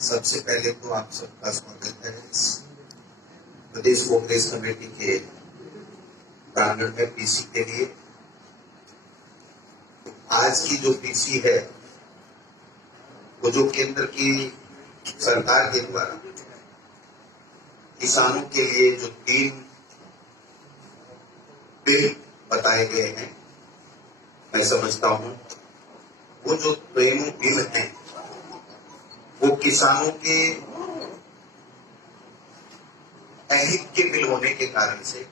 सबसे पहले तो आप सबका स्वागत है इस प्रदेश कांग्रेस कमेटी के प्रांगण में पीसी के लिए। आज की जो पीसी है वो जो केंद्र की सरकार के द्वारा किसानों के लिए जो 3 बिल बताए गए हैं, मैं समझता हूं वो जो तीनों बिल हैं वो किसानों के अहित के बिल होने के कारण से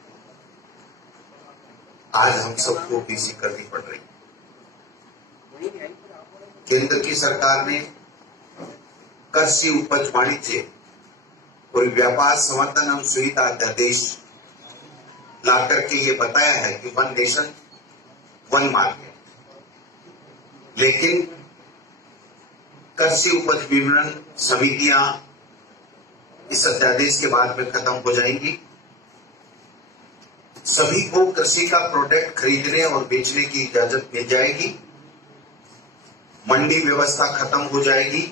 आज हम सबको पीसी करनी पड़ रही है। केंद्र की सरकार ने कृषि उपज वाणिज्य और व्यापार संवर्धन एवं सुविधा अध्यादेश ला करके ये बताया है कि वन नेशन वन मार्केट, लेकिन कृषि उपज विपणन समितियां इस अध्यादेश के बाद में खत्म हो जाएंगी। सभी को कृषि का प्रोडक्ट खरीदने और बेचने की इजाजत मिल जाएगी। मंडी व्यवस्था खत्म हो जाएगी।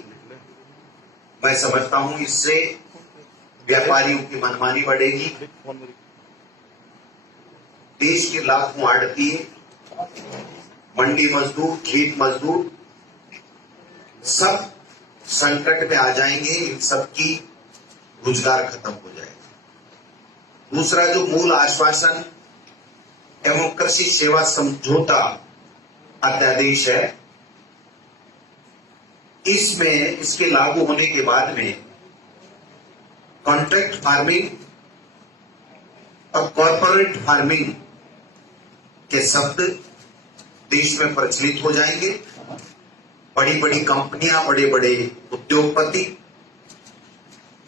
मैं समझता हूं इससे व्यापारियों की मनमानी बढ़ेगी। देश के लाखों आड़ती, मंडी मजदूर, खेत मजदूर सब संकट में आ जाएंगे। इन सबकी रोजगार खत्म हो जाएगा। दूसरा जो मूल आश्वासन एवं कृषि सेवा समझौता अध्यादेश है, इसमें इसके लागू होने के बाद में कॉन्ट्रैक्ट फार्मिंग और कॉर्पोरेट फार्मिंग के शब्द देश में प्रचलित हो जाएंगे। बड़ी बड़ी कंपनियां, बड़े बड़े उद्योगपति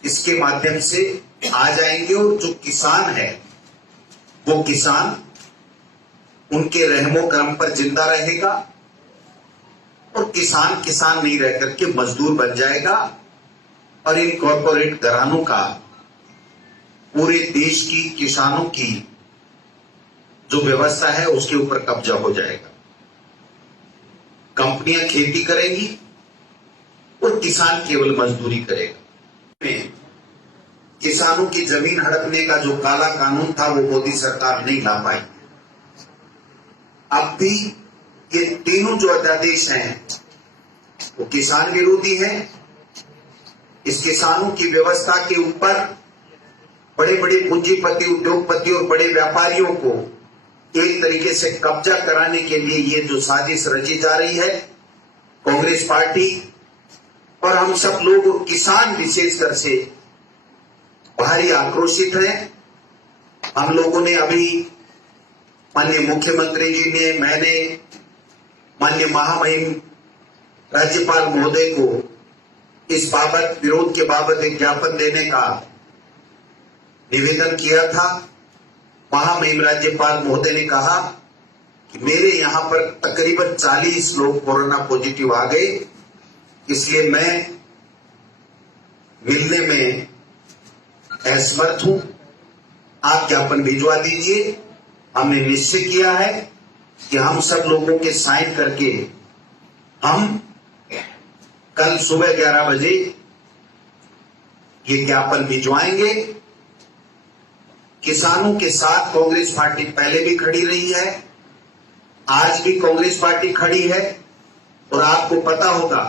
इसके माध्यम से आ जाएंगे और जो किसान है वो किसान उनके रहमो कर्म पर जिंदा रहेगा और किसान किसान नहीं रह करके मजदूर बन जाएगा और इन कॉर्पोरेट घरानों का पूरे देश की किसानों की जो व्यवस्था है उसके ऊपर कब्जा हो जाएगा। कंपनियां खेती करेंगी और किसान केवल मजदूरी करेगा। किसानों की जमीन हड़पने का जो काला कानून था वो मोदी सरकार नहीं ला पाई। अब भी ये तीनों जो अध्यादेश हैं वो किसान विरोधी हैं। इस किसानों की व्यवस्था के ऊपर बड़े बड़े पूंजीपति, उद्योगपति और बड़े व्यापारियों को एक तरीके से कब्जा कराने के लिए ये जो साजिश रची जा रही है, कांग्रेस पार्टी और हम सब लोग और किसान विशेषकर से भारी आक्रोशित हैं। हम लोगों ने अभी माननीय मुख्यमंत्री जी ने, मैंने माननीय महामहिम राज्यपाल महोदय को इस बाबत, विरोध के बाबत एक ज्ञापन देने का निवेदन किया था। महामहिम राज्यपाल महोदय ने कहा कि मेरे यहां पर तकरीबन 40 लोग कोरोना पॉजिटिव आ गए, इसलिए मैं मिलने में असमर्थ हूं। आप ज्ञापन भिजवा दीजिए। हमने निश्चय किया है कि हम सब लोगों के साइन करके हम कल सुबह 11 बजे ये ज्ञापन भिजवाएंगे। किसानों के साथ कांग्रेस पार्टी पहले भी खड़ी रही है, आज भी कांग्रेस पार्टी खड़ी है। और आपको पता होगा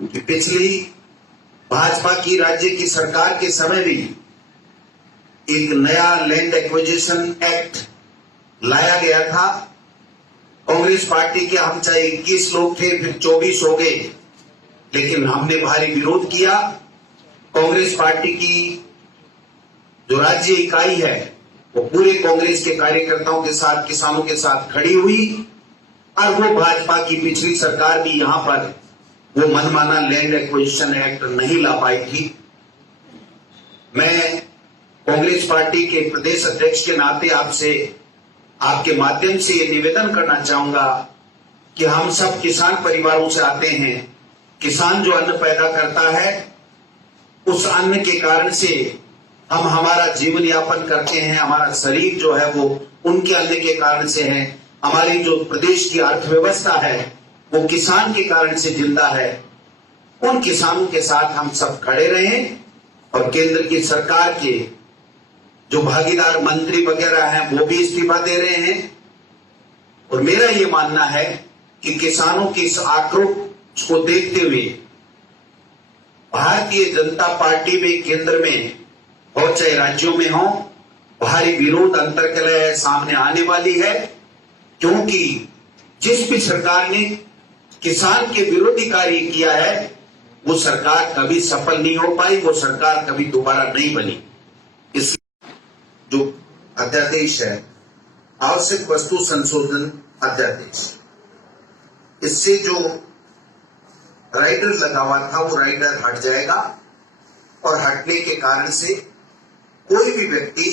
कि पिछली भाजपा की राज्य की सरकार के समय भी एक नया लैंड एक्विजिशन एक्ट लाया गया था। कांग्रेस पार्टी के हम चाहे 21 लोग थे, फिर 24 हो गए, लेकिन हमने भारी विरोध किया। कांग्रेस पार्टी की जो राज्य इकाई है वो पूरे कांग्रेस के कार्यकर्ताओं के साथ, किसानों के साथ खड़ी हुई और वो भाजपा की पिछली सरकार भी यहां पर वो मनमाना लैंड एक्विजिशन एक्ट नहीं ला पाई थी। मैं कांग्रेस पार्टी के प्रदेश अध्यक्ष के नाते आपसे, आपके माध्यम से ये निवेदन करना चाहूंगा कि हम सब किसान परिवारों से आते हैं। किसान जो अन्न पैदा करता है उस अन्न के कारण से हम हमारा जीवन यापन करते हैं। हमारा शरीर जो है वो उनके अन्न के कारण से है। हमारी जो प्रदेश की अर्थव्यवस्था है वो किसान के कारण से जिंदा है। उन किसानों के साथ हम सब खड़े रहे और केंद्र की सरकार के जो भागीदार मंत्री वगैरह हैं वो भी इस्तीफा दे रहे हैं। और मेरा ये मानना है कि किसानों की इस आक्रोश को देखते हुए भारतीय जनता पार्टी में केंद्र में हो चाहे राज्यों में हो, भारी विरोध अंतर्कलह सामने आने वाली है, क्योंकि जिस भी सरकार ने किसान के विरोधी कार्य किया है वो सरकार कभी सफल नहीं हो पाई, वो सरकार कभी दोबारा नहीं बनी। इस जो अध्यादेश है, आवश्यक वस्तु संशोधन अध्यादेश, इससे जो राइडर लगा हुआ था वो राइडर हट जाएगा और हटने के कारण से कोई भी व्यक्ति,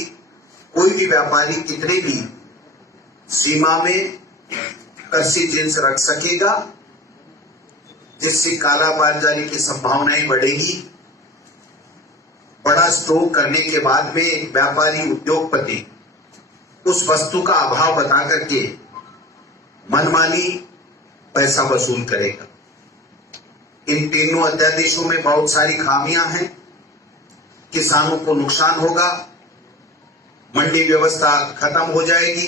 कोई भी व्यापारी कितने भी सीमा में कृषि जिन्स रख सकेगा, जिससे कालाबाजारी की संभावनाएं बढ़ेगी। बड़ा स्टॉक करने के बाद में व्यापारी उद्योगपति उस वस्तु का अभाव बता करके मनमानी पैसा वसूल करेगा। इन तीनों अध्यादेशों में बहुत सारी खामियां हैं। किसानों को नुकसान होगा, मंडी व्यवस्था खत्म हो जाएगी,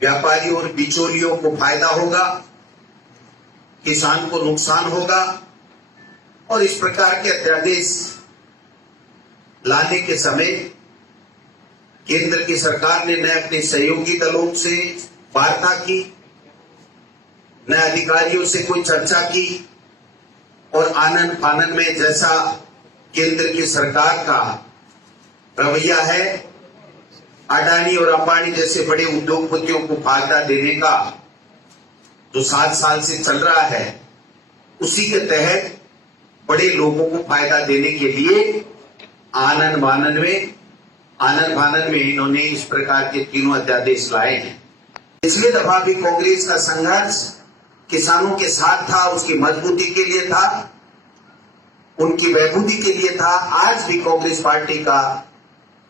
व्यापारी और बिचौलियों को फायदा होगा, किसान को नुकसान होगा। और इस प्रकार के अध्यादेश लाने के समय केंद्र की सरकार ने न अपने सहयोगी दलों से वार्ता की, न अधिकारियों से कोई चर्चा की, और आनन फानन में जैसा केंद्र की सरकार का रवैया है, अडानी और अंबानी जैसे बड़े उद्योगपतियों को फायदा देने का जो 7 साल से चल रहा है, उसी के तहत बड़े लोगों को फायदा देने के लिए आनन फानन में इन्होंने इस प्रकार के तीनों अध्यादेश लाए हैं। पिछली दफा भी कांग्रेस का संघर्ष किसानों के साथ था, उसकी मजबूती के लिए था, उनकी बहबूदी के लिए था। आज भी कांग्रेस पार्टी का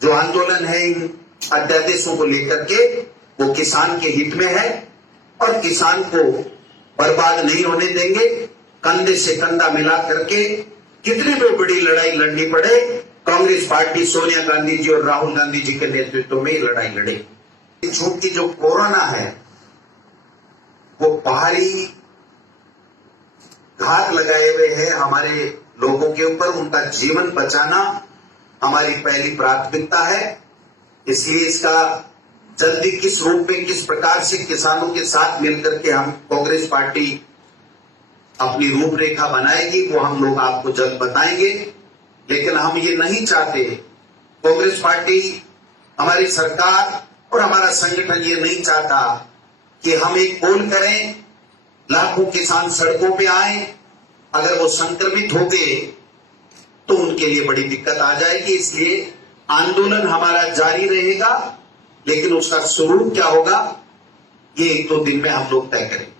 जो आंदोलन है इन अध्यादेशों को लेकर के, वो किसान के हित में है और किसान को बर्बाद नहीं होने देंगे। कंधे से कंधा मिला करके कितनी भी बड़ी लड़ाई लड़नी पड़े, कांग्रेस पार्टी सोनिया गांधी जी और राहुल गांधी जी के नेतृत्व में लड़ाई लड़े। चूंकि जो कोरोना है वो भारी घात लगाए हुए है हमारे लोगों के ऊपर, उनका जीवन बचाना हमारी पहली प्राथमिकता है। इसलिए इसका जल्दी किस रूप में, किस प्रकार से किसानों के साथ मिलकर के हम कांग्रेस पार्टी अपनी रूपरेखा बनाएगी वो हम लोग आपको जल्द बताएंगे। लेकिन हम ये नहीं चाहते, कांग्रेस पार्टी, हमारी सरकार और हमारा संगठन ये नहीं चाहता कि हम एक पोल करें, लाखों किसान सड़कों पे आए, अगर वो संक्रमित हो गए तो उनके लिए बड़ी दिक्कत आ जाएगी। इसलिए आंदोलन हमारा जारी रहेगा, लेकिन उसका स्वरूप क्या होगा ये 1-2 दिन में हम लोग तय करेंगे।